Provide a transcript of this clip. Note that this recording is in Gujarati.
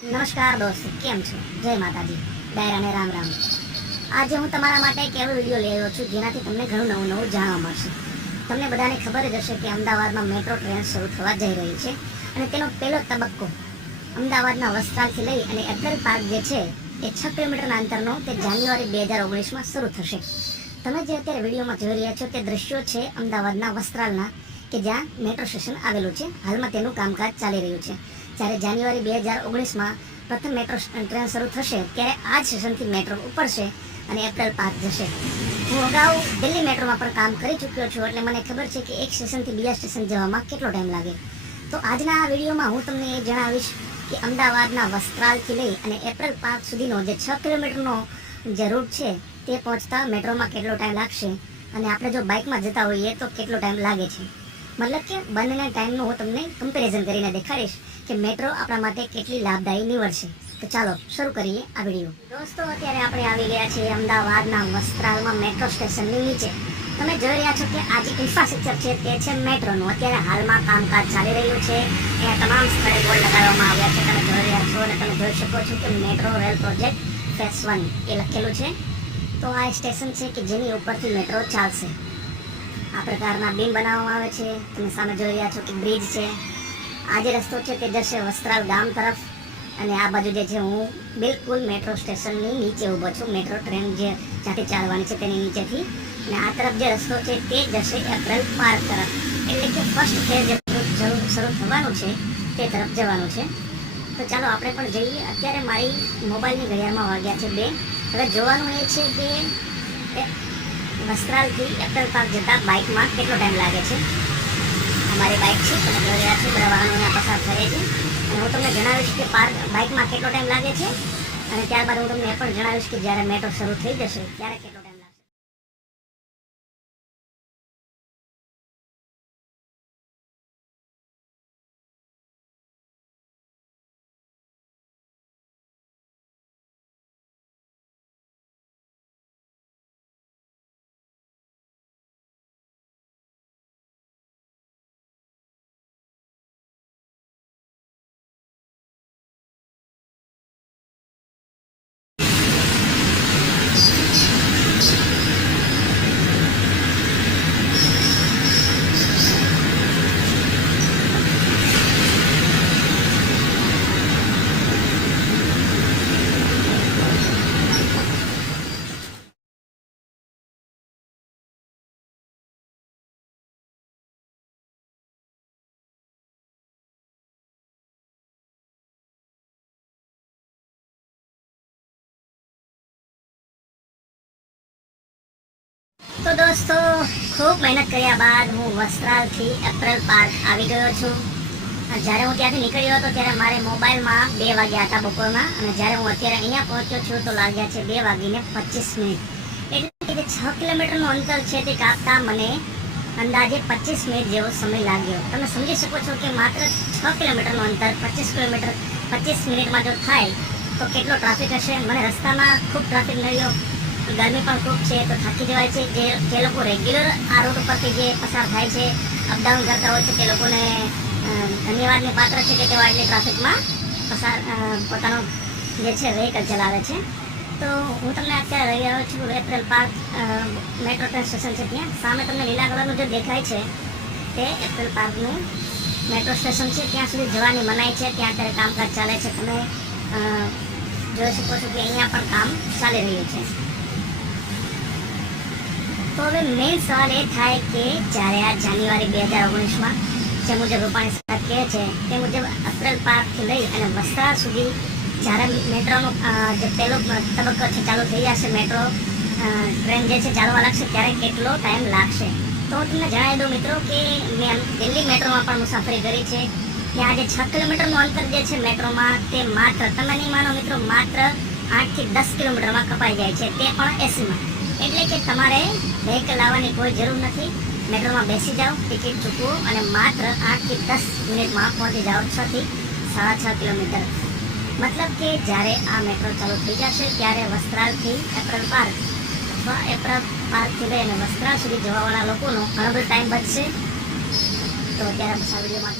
નમસ્કાર દોસ્તો, કેમ છો? જય માતાજી, ડાયરાને રામ રામ. આજે હું તમારા માટે એક એવો વિડીયો લઈ આવ્યો છું જેનાથી તમને ઘણું નવું જાણવા મળશે. તમને બધાને ખબર જ હશે કે અમદાવાદમાં મેટ્રો ટ્રેન શરૂ થવા જઈ રહી છે અને તેનો પહેલો તબક્કો અમદાવાદના વસ્ત્રાલથી લઈ અને એપલ પાર્ક જે છે એ 6 કિલોમીટરના અંતરનો તે જાન્યુઆરી 2019માં શરૂ થશે. તમે જે અત્યારે વિડીયોમાં જોઈ રહ્યા છો તે દ્રશ્યો છે અમદાવાદના વસ્ત્રાલના, કે જ્યાં મેટ્રો સ્ટેશન આવેલું છે. હાલમાં તેનું કામકાજ ચાલી રહ્યું છે. જ્યારે જાન્યુઆરી 2019માં પ્રથમ મેટ્રો ટ્રેન શરૂ થશે ત્યારે આ જ સ્ટેશનથી મેટ્રો ઉપડશે અને એપલ પાર્ક જશે. હું અગાઉ દિલ્હી મેટ્રોમાં પણ કામ કરી ચૂક્યો છું, એટલે મને ખબર છે કે એક સ્ટેશનથી બીજા સ્ટેશન જવામાં કેટલો ટાઈમ લાગે. તો આજના આ વિડીયોમાં હું તમને એ જણાવીશ કે અમદાવાદના વસ્ત્રાલથી લઈ અને એપલ પાર્ક સુધીનો જે 6 કિલોમીટરનો જે રૂટ છે તે પહોંચતા મેટ્રોમાં કેટલો ટાઈમ લાગશે અને આપણે જો બાઇકમાં જતા હોઈએ તો કેટલો ટાઈમ લાગે છે. મતલબ કે બંનેના ટાઈમનું હું તમને કમ્પેરિઝન કરીને દેખાડીશ કે મેટ્રો આપણા માટે કેટલી લાભદાયી નીવડશે. તો ચાલો શરૂ કરીએ આ વિડીયો. દોસ્તો, અત્યારે આપણે આવી ગયા છીએ અમદાવાદના વસ્ત્રાલમાં મેટ્રો સ્ટેશનની નીચે. તમે જોઈ રહ્યા છો કે આ જે ઇન્ફ્રાસ્ટ્રક્ચર છે તે છે મેટ્રોનું. અત્યારે હાલમાં કામકાજ ચાલી રહ્યું છે. અહીંયા તમામ સ્થળે બોર્ડ લગાવવામાં આવ્યા છે. તમે જોઈ રહ્યા છો અને તમે જોઈ શકો છો કે મેટ્રો રેલ પ્રોજેક્ટ ફેઝ 1 એ લખેલું છે. તો આ સ્ટેશન છે કે જેની ઉપરથી મેટ્રો ચાલશે. આ પ્રકારના બીમ બનાવવામાં આવે છે. તમે સામે જોઈ રહ્યા છો કે બ્રિજ છે. આ જે રસ્તો છે તે જશે વસ્ત્રાલ ગામ તરફ અને આ બાજુ જે છે હું બિલકુલ મેટ્રો સ્ટેશનની નીચે ઊભો છું. મેટ્રો ટ્રેન જે જ્યાંથી ચાલવાની છે તેની નીચેથી. અને આ તરફ જે રસ્તો છે તે જશે એપલ પાર્ક તરફ. એટલે કે ફર્સ્ટ ફેઝ જે શરૂ થવાનું છે તે તરફ જવાનું છે. તો ચાલો આપણે પણ જઈએ. અત્યારે મારી મોબાઈલની ઘડિયાળમાં વાગ્યા છે 2. હવે જોવાનું એ છે કે વસ્ત્રાલથી એપલ પાર્ક જતા બાઇકમાં કેટલો ટાઈમ લાગે છે. અમારી બાઇક છે, તમે જોઈ રહ્યા છો બધા વાહનો અહીંયા પસાર થાય છે. અને હું તમને જણાવીશ કે બાઇકમાં કેટલો ટાઈમ લાગે છે અને ત્યારબાદ હું તમને એ પણ જણાવીશ કે જ્યારે મેટ્રો શરૂ થઈ જશે ત્યારે કેટલો ટાઈમ લાગશે. તો દોસ્તો, ખૂબ મહેનત કર્યા બાદ હું વસ્ત્રાલથી એપલ પાર્ક આવી ગયો છું. જ્યારે હું ત્યાંથી નીકળ્યો હતો ત્યારે મારે મોબાઈલમાં 2 વાગ્યા હતા બપોરના, અને જ્યારે હું અત્યારે અહીંયા પહોંચ્યો છું તો લાગ્યા છે 2:25. એટલે કે 6 કિલોમીટરનું અંતર છે તે કાપતા મને અંદાજે 25 મિનિટ જેવો સમય લાગ્યો. તમે સમજી શકો છો કે માત્ર 6 કિલોમીટરનું અંતર 25 મિનિટમાં જો થાય તો કેટલો ટ્રાફિક હશે. મને રસ્તામાં ખૂબ ટ્રાફિક નડ્યો. ગરમી પણ ખૂબ છે તો થાકી જવાય છે. જે લોકો રેગ્યુલર આ રોડ ઉપરથી જે પસાર થાય છે, અપડાઉન કરતા હોય છે, તે લોકોને ધન્યવાદને પાત્ર છે કે તેઓ આટલી ટ્રાફિકમાં પોતાનો જે છે વ્હીકલ ચલાવે છે. તો હું તમને અત્યારે રહી રહ્યો છું Apple park metro train station છે. ત્યાં સામે તમને લીલા કલરનું જે દેખાય છે તે એપલ પાર્કનું મેટ્રો સ્ટેશન છે. ત્યાં સુધી જવાની મનાઈ છે. ત્યાં અત્યારે કામકાજ ચાલે છે. તમે જોઈ શકો છો કે અહીંયા પણ કામ ચાલી રહ્યું છે. તો હવે મેઇન સવાલ એ થાય કે જ્યારે આ જાન્યુઆરી 2019માં જે મુજબ રૂપાણી સાહેબ કહે છે તે મુજબ એપલ પાર્કથી લઈ અને વસ્ત્રાલ સુધી જ્યારે મેટ્રોનો જે પહેલો તબક્કો છે ચાલુ થઈ જશે, મેટ્રો ટ્રેન જે છે ચાલવા લાગશે, ત્યારે કેટલો ટાઈમ લાગશે. તો હું તમને જણાવી દઉં મિત્રો કે મેં દિલ્હી મેટ્રોમાં પણ મુસાફરી કરી છે. ત્યાં જે 6 કિલોમીટરનું અંતર જે છે મેટ્રોમાં તે માત્ર, તમે નહીં માનો મિત્રો, માત્ર 8 થી 10 કિલોમીટરમાં કપાઈ જાય છે, તે પણ એસીમાં. એટલે કે તમારે વ્હીકલ લાવવાની કોઈ જરૂર નથી. મેટ્રોમાં બેસી જાઓ, ટિકિટ ચૂકવો અને માત્ર 8 થી 10 મિનિટમાં પહોંચી જાઓ 6 થી 6.5 કિલોમીટર. મતલબ કે જ્યારે આ મેટ્રો ચાલુ થઈ જશે ત્યારે વસ્ત્રાલથી એપલ પાર્ક અથવા એપલ પાર્કથી લઈને વસ્ત્રાલ સુધી જવાવાળા લોકોનો ઘણો બધો ટાઈમ બચશે. તો અત્યારે બસ આ વિડીયોમાં